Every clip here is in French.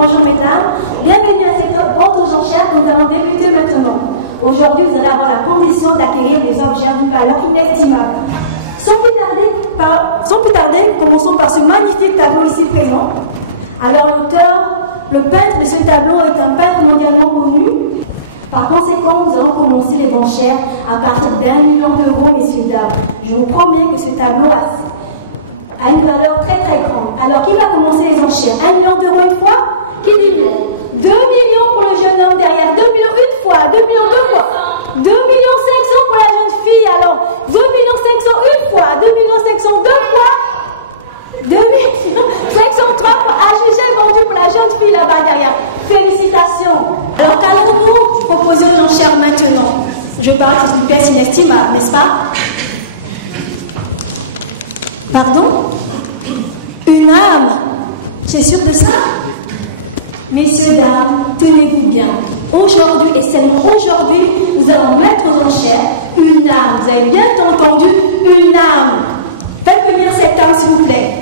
bonjour mesdames, bienvenue à cette vente aux enchères que nous allons débuter maintenant. Aujourd'hui, vous allez avoir la condition d'acquérir des objets d'une valeur inestimable. Sans plus tarder, commençons par ce magnifique tableau ici présent. Alors l'auteur, le peintre de ce tableau est un peintre mondialement connu. Par conséquent, nous allons commencer les enchères à partir d'1 million d'euros, messieurs, dames. Je vous promets que ce tableau a une valeur très très grande. Alors, qui va commencer les enchères? 1 million d'euros une fois? Qui dit non? 2 millions pour le jeune homme derrière. 2 millions une fois. 2 millions deux fois. 2 millions 500 pour la jeune fille. Alors, 2 millions 500 une fois. 2 millions 500 deux fois. 2 millions 503 fois. Ah, j'ai vendu pour la jeune fille là-bas derrière. Félicitations. Alors, qu'allons-nous proposer aux enchères maintenant? Je parle d'une pièce inestimable, n'est-ce pas? Pardon? Une âme? C'est sûr de ça? Messieurs, dames, tenez-vous bien. Aujourd'hui, et seulement aujourd'hui, nous allons mettre aux enchères une âme. Vous avez bien entendu? Une âme. Faites venir cette âme, s'il vous plaît.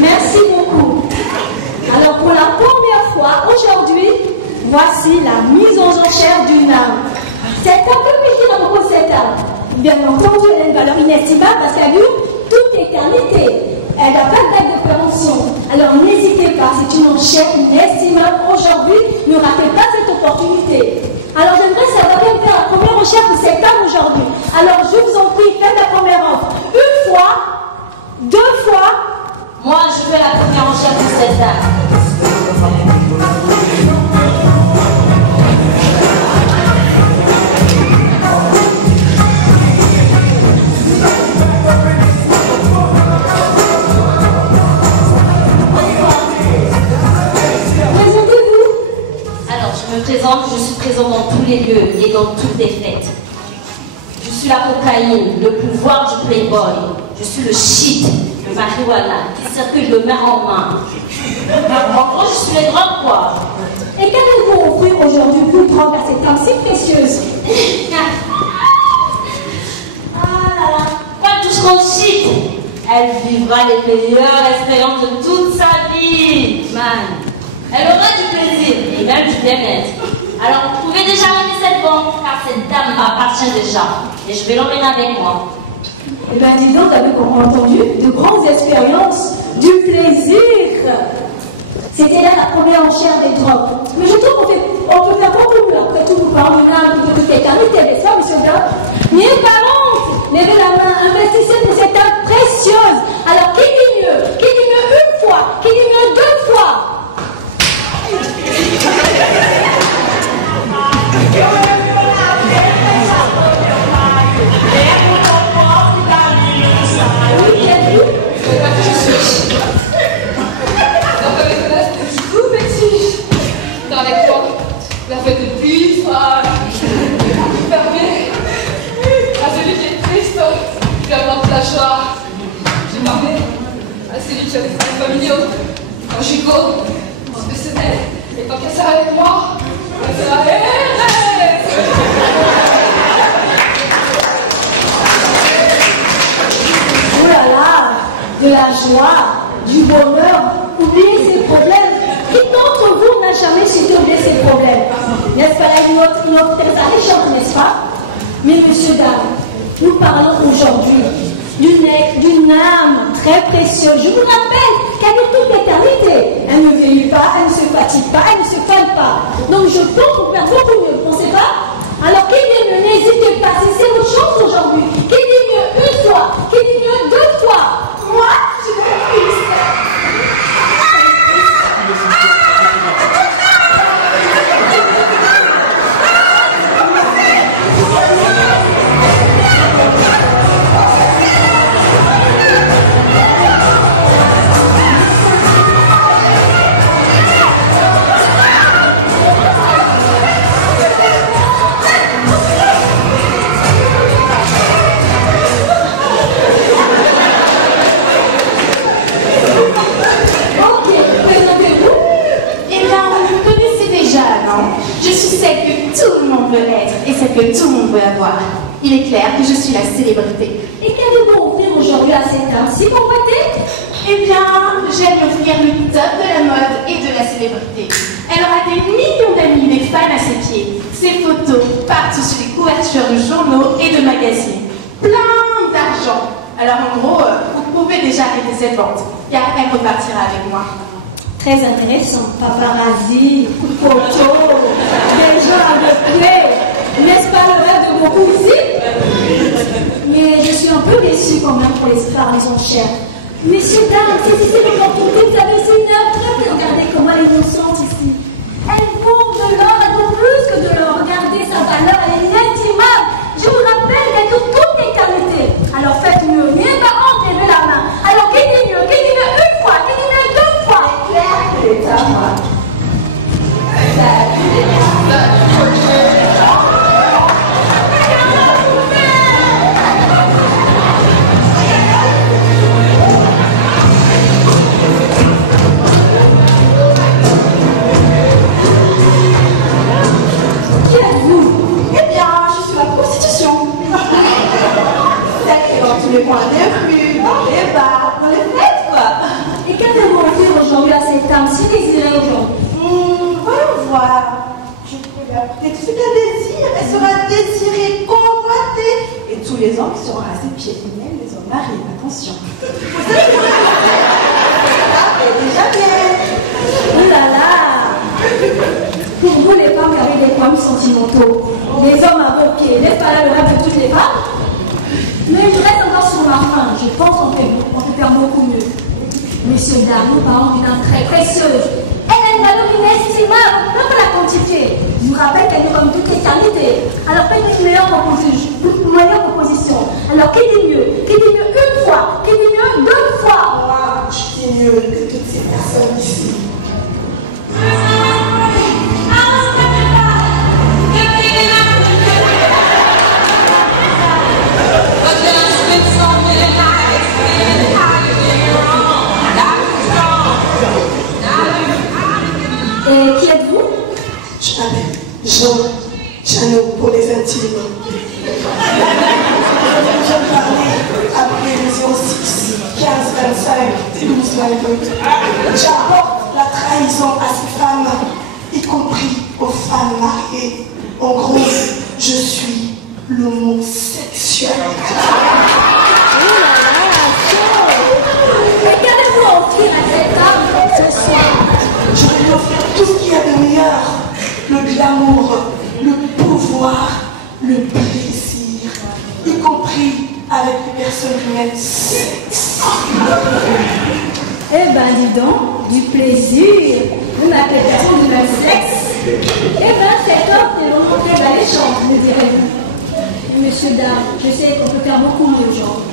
Merci beaucoup. Alors, pour la première fois, aujourd'hui, voici la mise aux enchères d'une âme. Cette âme, que à propos de cette âme? Bien entendu, elle a une valeur inestimable parce qu'elle dure toute éternité. Elle n'a pas de date de péremption. Alors, n'hésitez pas, c'est une enchère inestimable aujourd'hui. Ne ratez pas cette opportunité. Alors, j'aimerais savoir quelle était la première enchère pour cette âme aujourd'hui. Alors, je vous en prie, faites la première offre. Une fois, deux fois. Moi, je fais la première enchère pour cette dame. Présentez-vous. Alors, je me présente, je suis présente dans tous les lieux et dans toutes les fêtes. Je suis la cocaïne, le pouvoir du playboy. Je suis le shit, le marijuana, qui circule de main en main. En gros, je suis les drogues, quoi. Et qu'allez-vous offrir aujourd'hui plus drogue à cette âme si précieuse? Ah là là, quand elle touchera au shit, elle vivra les meilleures expériences de toute sa vie, man. Elle aura du plaisir et même du bien-être. Alors, vous pouvez déjà ramener cette banque, car cette dame m'appartient déjà. Et je vais l'emmener avec moi. Eh bien, dis donc, vous avez entendu de grandes expériences, du plaisir. C'était là la première enchère des drogues. Mais je trouve qu'on peut faire beaucoup mieux. Après tout, nous parlons d'une âme de toute éternité, n'est-ce pas, monsieur Gall? N'ayez pas honte. Levez la main, investissez pour cette âme précieuse. Alors, qui dit mieux? Qui dit mieux une fois? Qui dit mieux deux fois? Avec toi, la fête de plus permet à celui qui est triste d'avoir de la joie. J'ai parlé à celui qui a des problèmes familiaux, un gigot, professionnel, et tant qu'elle sera avec moi, elle sera heureuse. Oh là là, de la joie, du bonheur, oubliez ces problèmes. Qui d'entre vous n'a jamais su oublier ces problèmes? N'est-ce pas là une autre très alléchante, n'est-ce pas? Mais monsieur, dame, nous parlons aujourd'hui d'une âme très précieuse. Je vous rappelle qu'elle est toute éternité. Elle ne vieillit pas, elle ne se fatigue pas, elle ne se calme pas. Donc je pense qu'on peut faire beaucoup mieux, vous ne pensez pas? Alors qui dit mieux? N'hésitez pas, c'est votre chance aujourd'hui. Qui dit mieux une fois? Qui dit mieux deux fois? Moi, je suis triste. Je suis celle que tout le monde veut être et celle que tout le monde veut avoir. Il est clair que je suis la célébrité. Et qu'allez-vous offrir aujourd'hui à cette dame si compétente? Eh bien, j'aime lui offrir le top de la mode et de la célébrité. Elle aura des millions d'amis, des fans à ses pieds. Ses photos partout sur les couvertures de journaux et de magazines. Plein d'argent. Alors en gros, vous pouvez déjà arrêter cette vente, car elle repartira avec moi. Très intéressant. Paparazzi, photos, des gens à me plaire. N'est-ce pas le rêve de beaucoup ici? Mais je suis un peu déçue quand même pour les femmes aux enchères. Messieurs, dames, c'est ici l'opportunité, vous savez, c'est une œuvre. Regardez comment elle est innocente ici. Elle vaut de l'or, elle vaut plus que de l'or. Regardez sa valeur, elle est inestimable. Je vous rappelle qu'elle dure toute l'éternité. Alors faites mieux, n'ayez pas honte, levez la main. Alors qui dit mieux une fois, qui dit mieux deux fois. C'est clair que c'est ça, moi. Les points de rue, dans les bars, dans les fêtes, quoi. Et qu'avez-vous offert aujourd'hui à cette dame si désirée aujourd'hui? Voyons voir. Je peux lui apporter tout ce qu'elle désire. Elle sera désirée, convoitée. Et tous les hommes seront à ses pieds. Même les hommes mariés, attention. Vous savez déjà bien. Oh là là. Pour vous, les femmes qui avez des problèmes sentimentaux, les hommes à vos pieds, n'est-ce pas là le rêve de toutes les femmes? Mais je reste encore sur ma faim. Je pense qu'on peut faire beaucoup mieux. Messieurs, dames, nous parlons d'une âme très précieuse. Elle a une valeur inestimable. On peut la quantifier. Je vous rappelle qu'elle est comme toute l'éternité. Alors faites une meilleure proposition. Alors qui dit mieux? Qui dit mieux une fois? Qui dit mieux deux fois? Moi, je dis mieux que toutes ces personnes ici. Et qui êtes-vous? Je m'appelle Jeannot pour les intimes. Je parlais après le 06 15 25 12 22. J'apporte la trahison à ces femmes, y compris aux femmes mariées. En gros, je suis l'homosexuel. Et qu'allez-vous offrir à cette femme ce soir? Je vais lui offrir tout ce qu'il y a de meilleur. Le glamour, le pouvoir, le plaisir, y compris avec les personnes du même sexe. Eh ben, dis donc, du plaisir, une appellation du même sexe. Eh ben, cette offre est vraiment très alléchante, me direz-vous. Monsieur, dame, je sais qu'on peut faire beaucoup mieux aujourd'hui.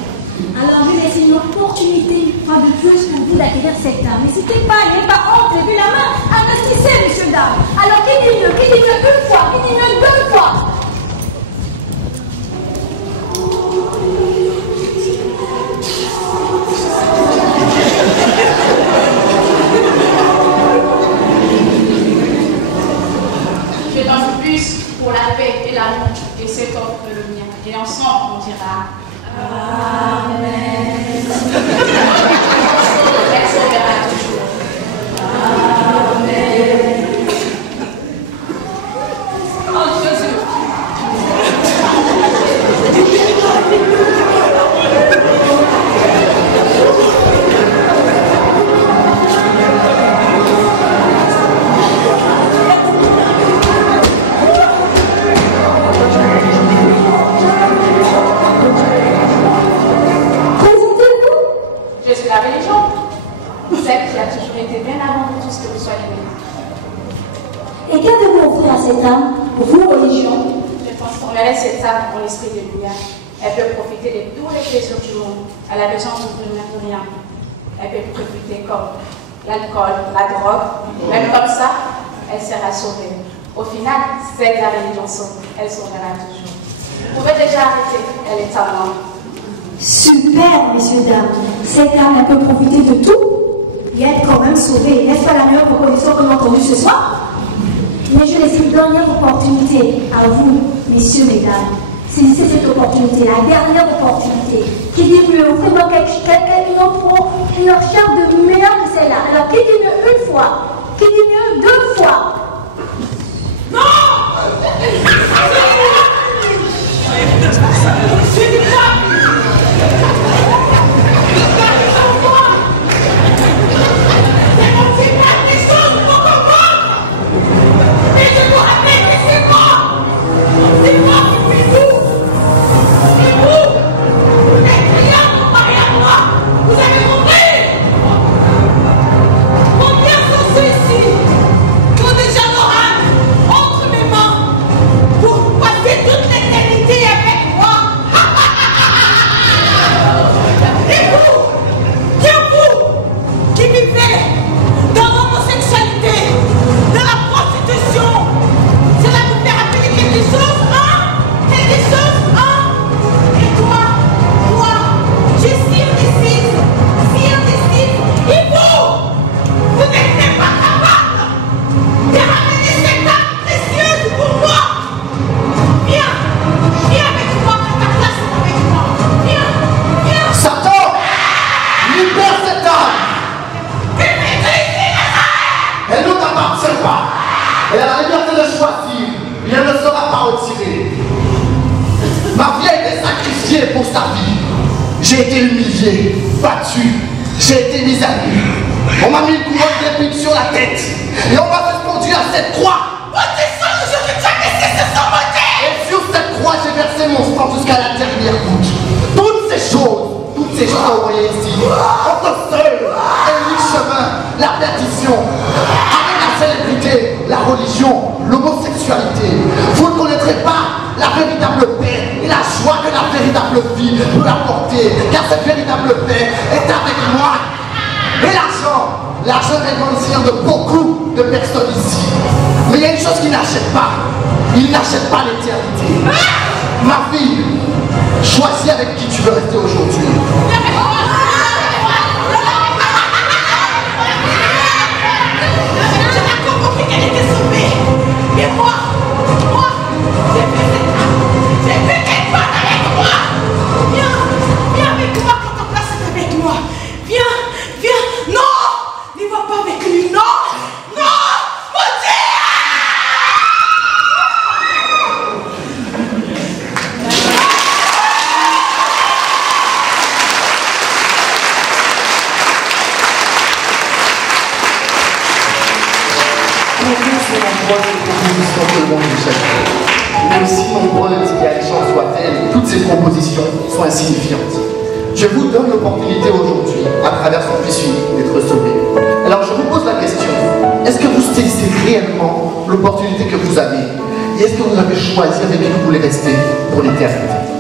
Alors, je laisse une opportunité, une fois de plus, pour vous d'acquérir cette dame. N'hésitez pas, n'ayez pas honte, levez la main, investissez, messieurs, dames. Alors, qui dit mieux une fois, qui dit mieux deux fois? Je donne plus pour la paix et l'amour, et cet offre le mien. Et ensemble, on dira Amen. Elle sauvera toujours. Amen. Oh Jésus. La religion, celle qui a toujours été bien avant de tout ce que vous soyez maintenant. Et qu'avez-vous offrir à cette âme, vous, religion? Je transformerai cette âme en esprit de lumière. Elle peut profiter de tous les plaisirs du monde. Elle a besoin de rien. Elle peut profiter comme l'alcool, la drogue. Même comme ça, elle sera sauvée. Au final, c'est la religion sauve. Elle sauvera toujours. Vous pouvez déjà arrêter. Elle est à moi. Super, messieurs, dames. Cette âme, elle peut profiter de tout et être quand même sauvée. N'est-ce pas la meilleure proposition qu'on a entendue ce soir? Mais Mais je laisse une dernière opportunité à vous, messieurs, mesdames. Saisissez cette opportunité, la dernière opportunité. Qui dit mieux? Faites-moi une recherche de meilleure que celle-là. Alors, qui dit mieux une fois? Qui dit mieux deux fois? Non! J'ai été humilié, battu, j'ai été mis à nu. On m'a mis une couronne d'épines sur la tête et on m'a suspendu à cette croix. Et sur cette croix, j'ai versé mon sang jusqu'à la dernière goutte. Toutes ces choses envoyées ici, entre seul et l'unique chemin, la perdition, avec la célébrité, la religion, l'homosexualité. Vous ne connaîtrez pas la véritable paix et la joie que la véritable vie peut apporter, car cette véritable paix est avec moi. Et l'argent est dans les yeux de beaucoup de personnes ici. Mais il y a une chose qui n'achète pas. Il n'achète pas l'éternité. Ma fille, choisis avec qui tu veux rester aujourd'hui. Mais aussi nombreuses et alléchantes soient-elles, toutes ces propositions sont insignifiantes. Je vous donne l'opportunité aujourd'hui, à travers son fils unique, d'être sauvé. Alors je vous pose la question, est-ce que vous saisissez réellement l'opportunité que vous avez? Et est-ce que vous avez choisi avec qui vous voulez rester pour l'éternité?